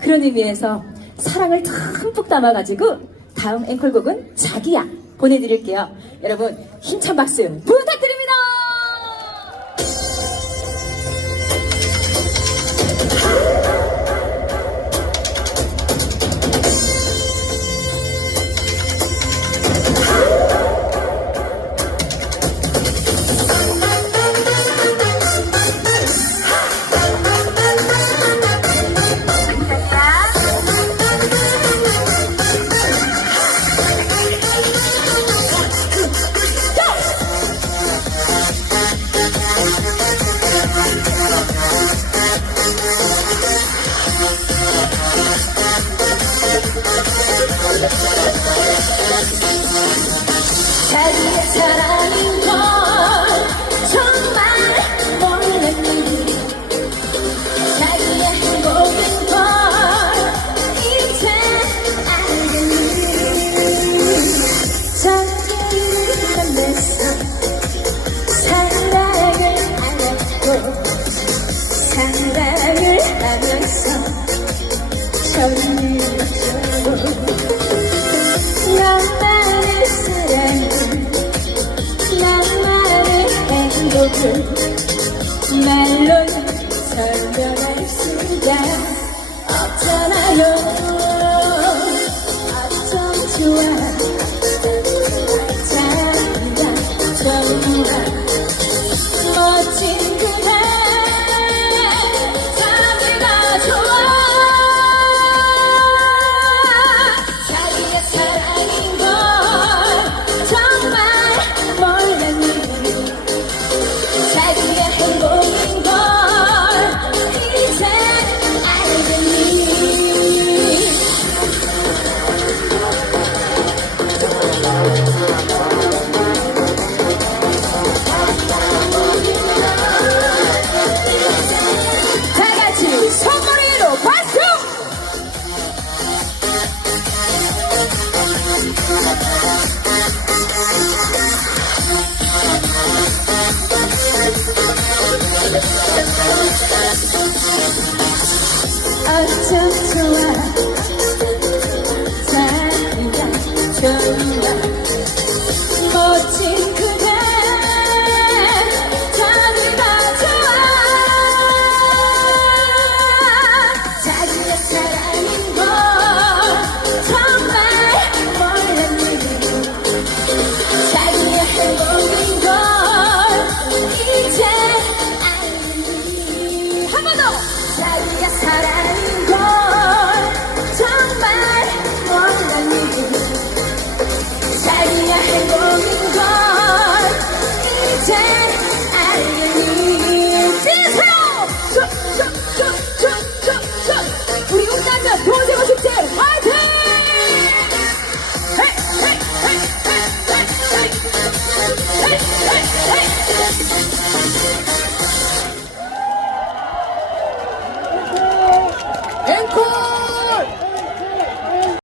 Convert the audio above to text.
그런 의미에서 사랑을 듬뿍 담아가지고 다음 앵콜곡은 자기야 보내드릴게요. 여러분 힘찬 박수 부탁드립니다. 사랑인 걸 정말 몰랐니 자기의 행복인 걸 이제 알겠니? 자기를 만나서 사랑을 알았고 사랑을 하면서. 전율 설명할 수가 없잖아요 Açıkçalar Sen gel